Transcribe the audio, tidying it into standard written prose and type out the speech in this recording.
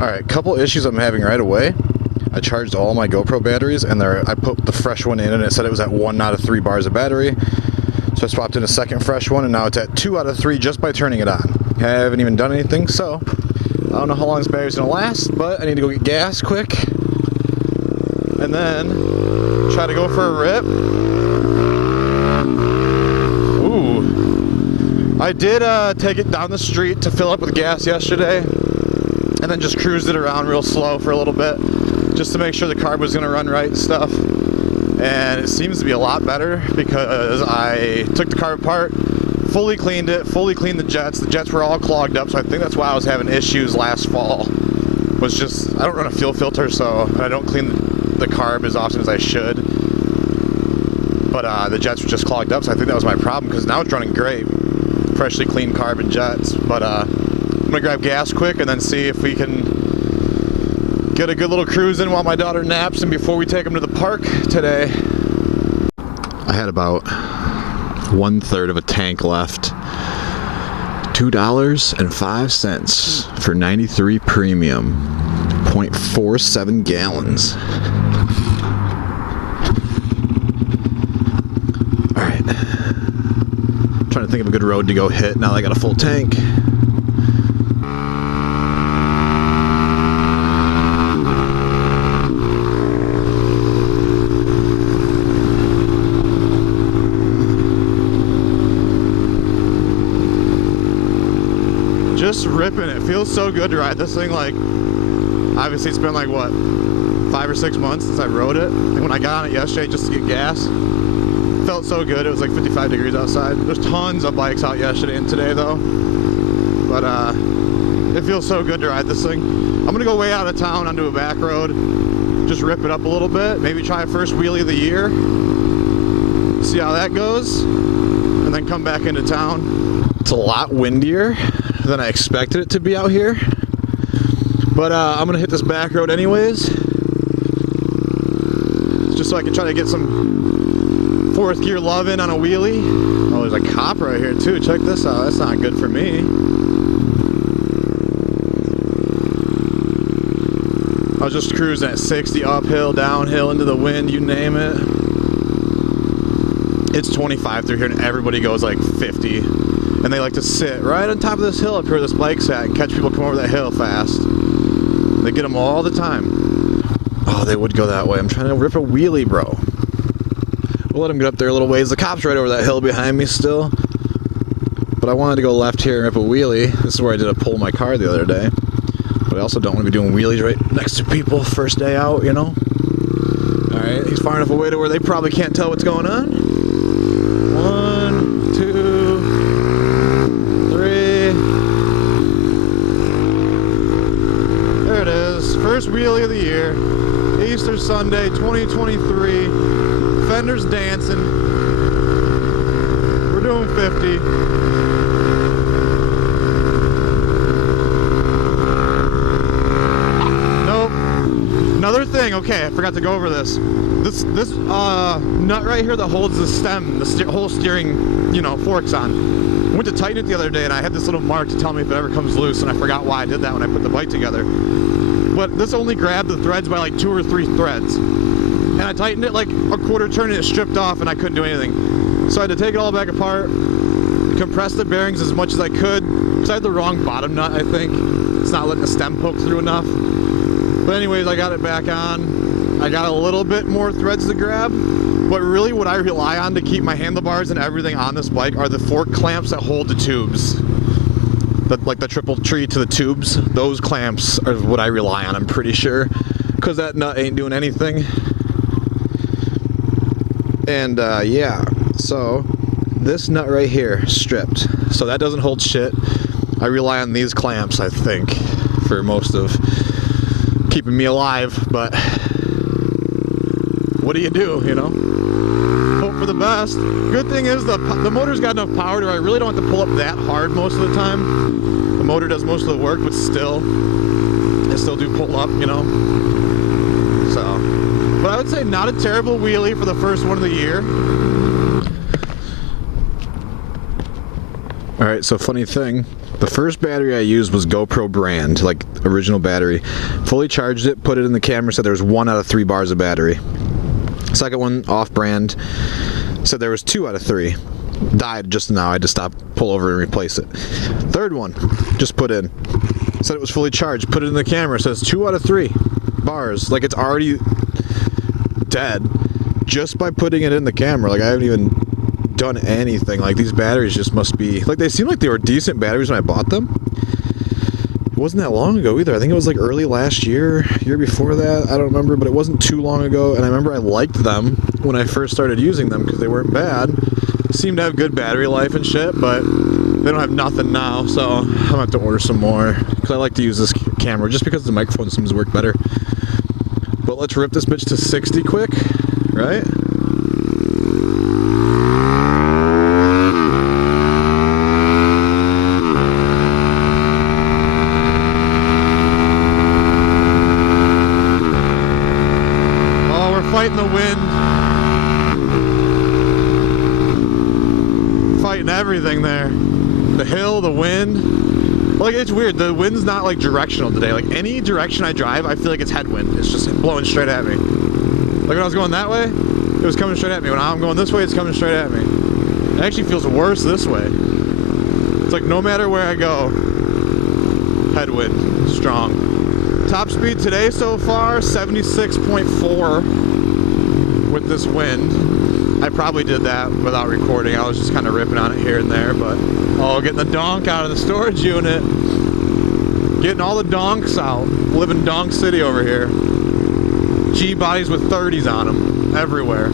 Alright, couple issues I'm having right away. I charged all my GoPro batteries and I put the fresh one in and it said it was at 1 out of 3 bars of battery. So I swapped in a second fresh one and now it's at 2 out of 3 just by turning it on. I haven't even done anything, so I don't know how long this battery's gonna last, but I need to go get gas quick and then try to go for a rip. Ooh. I did take it down the street to fill up with gas yesterday and then just cruised it around real slow for a little bit just to make sure the carb was gonna run right and stuff. And it seems to be a lot better because I took the carb apart, fully cleaned it, fully cleaned the jets. The jets were all clogged up, so I think that's why I was having issues last fall. Was just, I don't run a fuel filter, so I don't clean the carb as often as I should. But the jets were just clogged up, so I think that was my problem because now it's running great. Freshly cleaned carb and jets. But I'm gonna grab gas quick and then see if we can get a good little cruise in while my daughter naps and before we take them to the park today. I had about 1/3 of a tank left. $2.05 for 93 premium, 0.47 gallons. All right, trying to think of a good road to go hit now that I got a full tank. Just ripping it. Feels so good to ride this thing. Like, obviously it's been like what, 5 or 6 months since I rode it. And when I got on it yesterday just to get gas, felt so good. It was like 55 degrees outside. There's tons of bikes out yesterday and today though, but it feels so good to ride this thing. I'm gonna go way out of town onto a back road, just rip it up a little bit, maybe try a first wheelie of the year, see how that goes, and then come back into town. It's a lot windier than I expected it to be out here, but I'm gonna hit this back road anyways, just so I can try to get some 4th gear love in on a wheelie. Oh, there's a cop right here too. Check this out. That's not good for me. I was just cruising at 60 uphill, downhill, into the wind, you name it. It's 25 through here and everybody goes like 50. And they like to sit right on top of this hill up here where this bike's at and catch people come over that hill fast. They get them all the time. Oh, they would go that way. I'm trying to rip a wheelie, bro. We'll let them get up there a little ways. The cop's right over that hill behind me still. But I wanted to go left here and rip a wheelie. This is where I did a pull my car the other day. But I also don't want to be doing wheelies right next to people first day out, you know? Alright, he's far enough away to where they probably can't tell what's going on. 1, 2, 3. There it is. First wheelie of the year. Easter Sunday 2023. Fender's dancing. We're doing 50. Nope. Another thing, okay, I forgot to go over this. This nut right here that holds the stem, the whole steering, you know, forks on. I went to tighten it the other day and I had this little mark to tell me if it ever comes loose, and I forgot why I did that when I put the bike together. But this only grabbed the threads by like 2 or 3 threads. And I tightened it like a quarter turn and it stripped off and I couldn't do anything. So I had to take it all back apart, compress the bearings as much as I could, because I had the wrong bottom nut, I think. It's not letting the stem poke through enough. But anyways, I got it back on. I got a little bit more threads to grab, but really what I rely on to keep my handlebars and everything on this bike are the fork clamps that hold the tubes. Like the triple tree to the tubes. Those clamps are what I rely on, I'm pretty sure, because that nut ain't doing anything. And yeah, so this nut right here stripped, so that doesn't hold shit. I rely on these clamps, I think, for most of keeping me alive, but what do, you know? Hope for the best. Good thing is the motor's got enough power to where I really don't have to pull up that hard most of the time. The motor does most of the work, but still, I still do pull up, you know? So, but I would say not a terrible wheelie for the first one of the year. All Alright, so funny thing, the first battery I used was GoPro brand, like original battery. Fully charged it, put it in the camera, said there was 1 out of 3 bars of battery. Second one, off brand, said there was 2 out of 3. Died just now, I had to stop, pull over and replace it. Third one, just put in, said it was fully charged, put it in the camera, says 2 out of 3 bars, like it's already dead just by putting it in the camera. Like I haven't even done anything. Like these batteries just must be, like they seem like they were decent batteries when I bought them. It wasn't that long ago either. I think it was like early last year before that, I don't remember, but it wasn't too long ago, and I remember I liked them when I first started using them because they weren't bad. Seem to have good battery life and shit, but they don't have nothing now, so I'm gonna have to order some more because I like to use this camera just because the microphone seems to work better. But let's rip this bitch to 60 quick, right? Fighting the wind, fighting everything there. The hill, the wind. Like it's weird, the wind's not like directional today. Like any direction I drive, I feel like it's headwind. It's just blowing straight at me. Like when I was going that way, it was coming straight at me. When I'm going this way, it's coming straight at me. It actually feels worse this way. It's like no matter where I go, headwind, strong. Top speed today so far, 76.4. With this wind. I probably did that without recording. I was just kind of ripping on it here and there, but oh, getting the donk out of the storage unit. Getting all the donks out. Living donk city over here. G bodies with 30s on them everywhere.